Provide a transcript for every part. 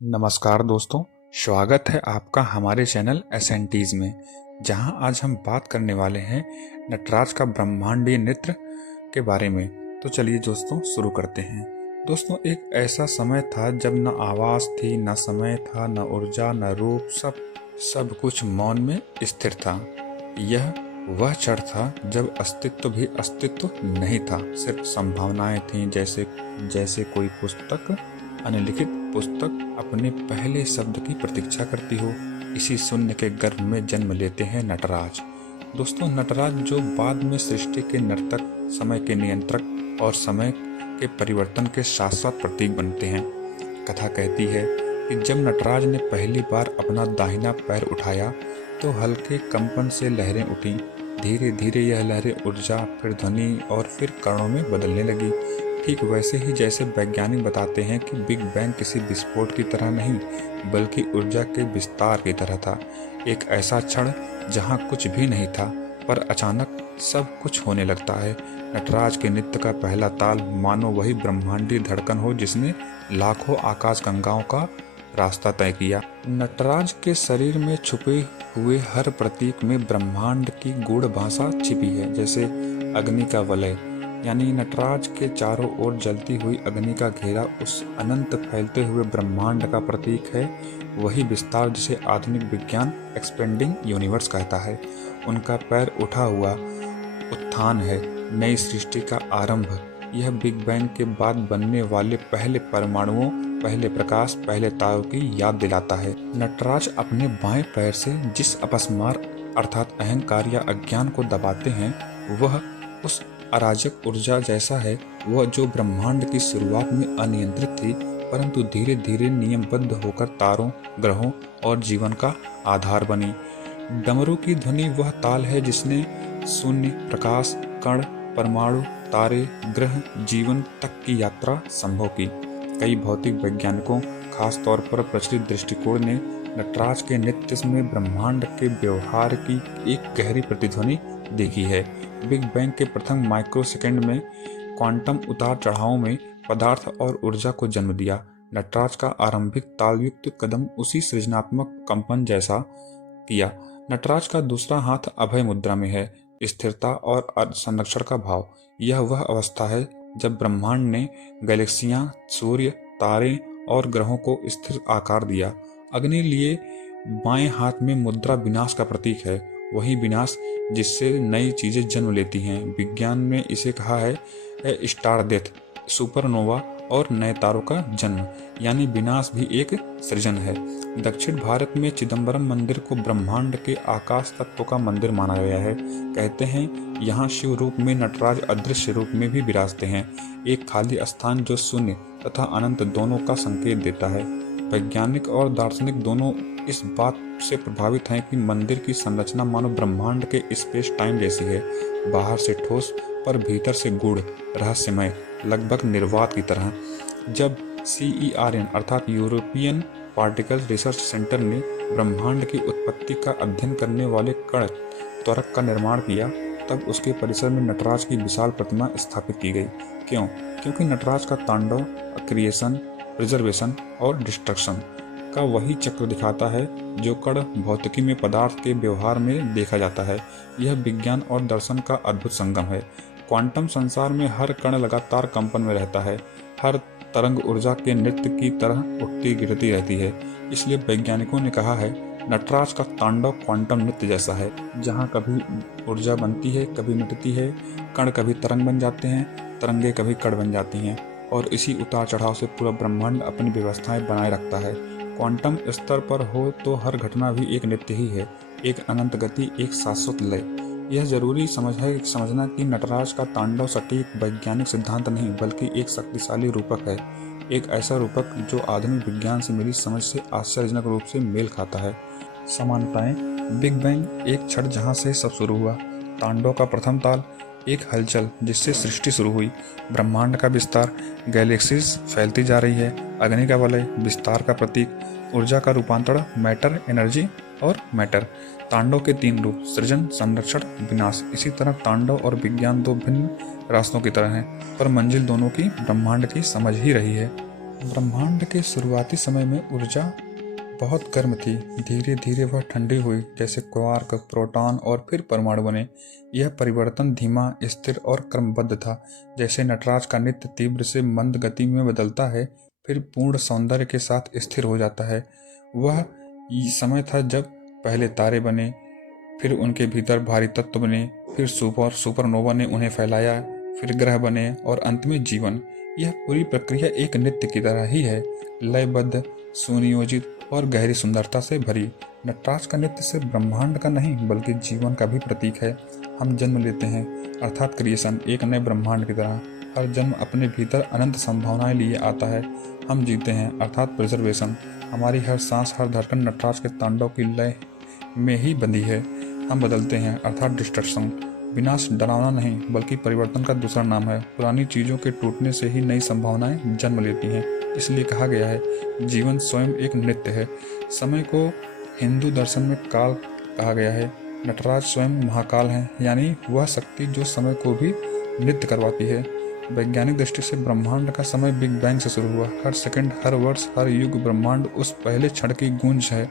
नमस्कार दोस्तों, स्वागत है आपका हमारे चैनल एसेंटीज में, जहां आज हम बात करने वाले हैं नटराज का ब्रह्मांडीय नृत्य के बारे में। तो चलिए दोस्तों शुरू करते हैं। दोस्तों, एक ऐसा समय था जब न आवाज़ थी, न समय था, न ऊर्जा, न रूप, सब कुछ मौन में स्थिर था। यह वह क्षण था जब अस्तित्व भी अस्तित्व नहीं था, सिर्फ संभावनाएं थीं। जैसे जैसे कोई पुस्तक, अनलिखित पुस्तक अपने पहले शब्द की प्रतीक्षा करती हो। इसी शून्य के गर्भ में जन्म लेते हैं नटराज। दोस्तों, नटराज जो बाद में सृष्टि के नर्तक, समय के नियंत्रक और समय के परिवर्तन के शाश्वत प्रतीक बनते हैं। कथा कहती है कि जब नटराज ने पहली बार अपना दाहिना पैर उठाया तो हल्के कंपन से लहरें उठी। धीरे धीरे यह लहरें ऊर्जा, फिर ध्वनि और फिर कणों में बदलने लगी। ठीक वैसे ही जैसे वैज्ञानिक बताते हैं कि बिग बैंग किसी विस्फोट की तरह नहीं, बल्कि ऊर्जा के विस्तार की तरह था। एक ऐसा क्षण जहां कुछ भी नहीं था, पर अचानक सब कुछ होने लगता है। नटराज के नृत्य का पहला ताल मानो वही ब्रह्मांडीय धड़कन हो जिसने लाखों आकाश गंगाओं का रास्ता तय किया। नटराज के शरीर में छुपे हुए हर प्रतीक में ब्रह्मांड की गूढ़ भाषा छिपी है। जैसे अग्नि का वलय, यानी नटराज के चारों ओर जलती हुई अग्नि का घेरा उस अनंत फैलते हुए ब्रह्मांड का प्रतीक है। वही विस्तार जिसे आधुनिक विज्ञान एक्सपेंडिंग यूनिवर्स कहता है। उनका पैर उठा हुआ उत्थान है, नई सृष्टि का आरंभ। यह बिग बैंग के बाद बनने वाले पहले परमाणुओं, पहले प्रकाश, पहले तारों की याद दिलाता है। नटराज अपने बाएं पैर से जिस अपस्मार अर्थात अहंकार या अज्ञान को दबाते हैं, वह उस अराजक ऊर्जा जैसा है, वह जो ब्रह्मांड की शुरुआत में अनियंत्रित थी, परंतु धीरे धीरे नियमबद्ध होकर तारों, ग्रहों और जीवन का आधार बनी। डमरू की ध्वनि वह ताल है जिसने शून्य, प्रकाश, कण, परमाणु, तारे, ग्रह, जीवन तक की यात्रा संभव की। कई भौतिक वैज्ञानिकों, खास तौर पर प्रचलित दृष्टिकोण ने नटराज के नृत्य में ब्रह्मांड के व्यवहार की एक गहरी प्रतिध्वनि देखी है। बिग बैंग के प्रथम माइक्रोसेकंड में क्वांटम उतार चढ़ावों में पदार्थ और ऊर्जा को जन्म दिया। नटराज का आरंभिक तालयुक्त कदम उसी सृजनात्मक कंपन जैसा किया। नटराज का दूसरा हाथ अभय मुद्रा में है, स्थिरता और संरक्षण का भाव। यह वह अवस्था है जब ब्रह्मांड ने गैलेक्सियां, सूर्य, तारे और ग्रहों को स्थिर आकार दिया। अग्नि लिए बाएं हाथ में मुद्रा विनाश का प्रतीक है, वही विनाश जिससे नई चीजें जन्म लेती हैं। विज्ञान में इसे कहा है स्टार डेथ, सुपरनोवा और नए तारों का जन्म, यानी विनाश भी एक सृजन है। दक्षिण भारत में चिदम्बरम मंदिर को ब्रह्मांड के आकाश तत्व का मंदिर माना गया है। कहते हैं यहाँ शिव रूप में, नटराज अदृश्य रूप में भी विराजते हैं, एक खाली स्थान जो शून्य तथा अनंत दोनों का संकेत देता है। वैज्ञानिक और दार्शनिक दोनों इस बात से प्रभावित हैं कि मंदिर की संरचना मानो ब्रह्मांड के स्पेस टाइम जैसी है, बाहर से ठोस पर भीतर से गूढ़, रहस्यमय, लगभग निर्वात की तरह। जब CERN अर्थात यूरोपियन पार्टिकल रिसर्च सेंटर ने ब्रह्मांड की उत्पत्ति का अध्ययन करने वाले कण त्वरक का निर्माण किया, तब उसके परिसर में नटराज की विशाल प्रतिमा स्थापित की गई। क्यों? क्योंकि नटराज का तांडव क्रिएशन, प्रिजर्वेशन और डिस्ट्रक्शन का वही चक्र दिखाता है जो कण भौतिकी में पदार्थ के व्यवहार में देखा जाता है। यह विज्ञान और दर्शन का अद्भुत संगम है। क्वांटम संसार में हर कण लगातार कंपन में रहता है, हर तरंग ऊर्जा के नृत्य की तरह उठती गिरती रहती है। इसलिए वैज्ञानिकों ने कहा है नटराज का तांडव क्वांटम नृत्य जैसा है, जहाँ कभी ऊर्जा बनती है, कभी मिटती है, कण कभी तरंग बन जाते हैं, तरंगे कभी कण बन जाती हैं, और इसी उतार चढ़ाव से पूरा ब्रह्मांड अपनी व्यवस्थाएं बनाए रखता है। क्वांटम स्तर पर हो तो हर घटना भी एक नृत्य ही है, एक अनंत गति, एक शाश्वत लय। यह जरूरी समझना कि नटराज का तांडव सटीक वैज्ञानिक सिद्धांत नहीं, बल्कि एक शक्तिशाली रूपक है, एक ऐसा रूपक जो आधुनिक विज्ञान से मिली समझ से आश्चर्यजनक रूप से मेल खाता है। समानताएं। बिग बैंग एक क्षण जहां से सब शुरू हुआ। तांडव का प्रथम ताल एक हलचल जिससे सृष्टि शुरू हुई। ब्रह्मांड का विस्तार, गैलेक्सीज फैलती जा रही है। अग्नि का वलय, विस्तार का प्रतीक। ऊर्जा का रूपांतरण, मैटर, एनर्जी और मैटर। तांडव के तीन रूप, सृजन, संरक्षण, विनाश। इसी तरह तांडव और विज्ञान दो भिन्न रास्तों की तरह हैं, पर मंजिल दोनों की ब्रह्मांड की समझ ही रही है। ब्रह्मांड के शुरुआती समय में ऊर्जा बहुत गर्म थी। धीरे धीरे वह ठंडी हुई, जैसे क्वार्क, प्रोटॉन और फिर परमाणु बने। यह परिवर्तन धीमा, स्थिर और क्रमबद्ध था। जैसे नटराज का नृत्य तीव्र से मंद गति में बदलता है, फिर पूर्ण सौंदर्य के साथ स्थिर हो जाता है। वह समय था जब पहले तारे बने, फिर उनके भीतर भारी तत्व बने, फिर सुपरनोवा ने उन्हें फैलाया, फिर ग्रह बने और अंत में जीवन। यह पूरी प्रक्रिया एक नृत्य की तरह ही है, लयबद्ध, सुनियोजित और गहरी सुंदरता से भरी। नटराज का नृत्य सिर्फ ब्रह्मांड का नहीं बल्कि जीवन का भी प्रतीक है। हम जन्म लेते हैं अर्थात क्रिएशन, एक नए ब्रह्मांड की तरह। हर जन्म अपने भीतर अनंत संभावनाएं लिए आता है। हम जीते हैं अर्थात प्रिजर्वेशन, हमारी हर सांस, हर धड़कन नटराज के तांडव की लय में ही बंधी है। हम बदलते हैं अर्थात डिस्ट्रक्शन, विनाश डरावना नहीं बल्कि परिवर्तन का दूसरा नाम है। पुरानी चीज़ों के टूटने से ही नई संभावनाएं जन्म लेती हैं। इसलिए कहा गया है जीवन स्वयं एक नृत्य है। समय को हिंदू दर्शन में काल कहा गया है। नटराज स्वयं महाकाल हैं, यानी वह शक्ति जो समय को भी नृत्य करवाती है। वैज्ञानिक दृष्टि से ब्रह्मांड का समय बिग बैंग से शुरू हुआ। हर सेकंड, हर वर्ष, हर युग ब्रह्मांड उस पहले क्षण की गूंज है।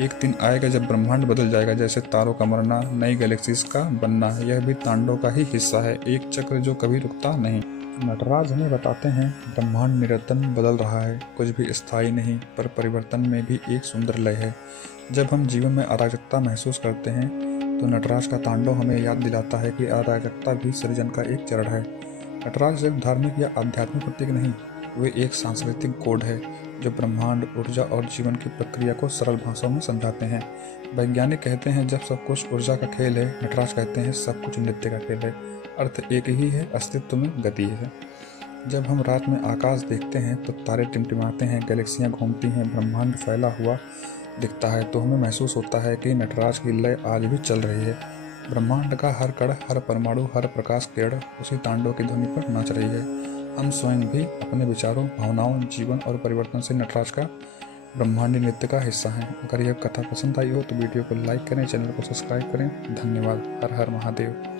एक दिन आएगा जब ब्रह्मांड बदल जाएगा, जैसे तारों का मरना, नई गैलेक्सीज का बनना। यह भी तांडव का ही हिस्सा है, एक चक्र जो कभी रुकता नहीं। नटराज हमें बताते हैं ब्रह्मांड निरंतर बदल रहा है, कुछ भी स्थायी नहीं, पर परिवर्तन में भी एक सुंदर लय है। जब हम जीवन में अराजकता महसूस करते हैं तो नटराज का तांडव हमें याद दिलाता है कि अराजकता भी सृजन का एक चरण है। नटराज सिर्फ धार्मिक या आध्यात्मिक प्रतीक नहीं, वे एक सांस्कृतिक कोड है जो ब्रह्मांड, ऊर्जा और जीवन की प्रक्रिया को सरल भाषाओं में समझाते हैं। वैज्ञानिक कहते हैं जब सब कुछ ऊर्जा का खेल है, नटराज कहते हैं सब कुछ नृत्य का खेल है। अर्थ एक ही है, अस्तित्व में गति है। जब हम रात में आकाश देखते हैं तो तारे टिमटिमाते हैं, गैलेक्सियाँ घूमती हैं, ब्रह्मांड फैला हुआ दिखता है, तो हमें महसूस होता है कि नटराज की लय आज भी चल रही है। ब्रह्मांड का हर कण, हर परमाणु, हर प्रकाश किरण उसी तांडव की ध्वनि पर नाच रही है। हम स्वयं भी अपने विचारों, भावनाओं, जीवन और परिवर्तन से नटराज का ब्रह्मांडी नृत्य का हिस्सा हैं। अगर यह कथा पसंद आई हो तो वीडियो को लाइक करें, चैनल को सब्सक्राइब करें। धन्यवाद। हर हर महादेव।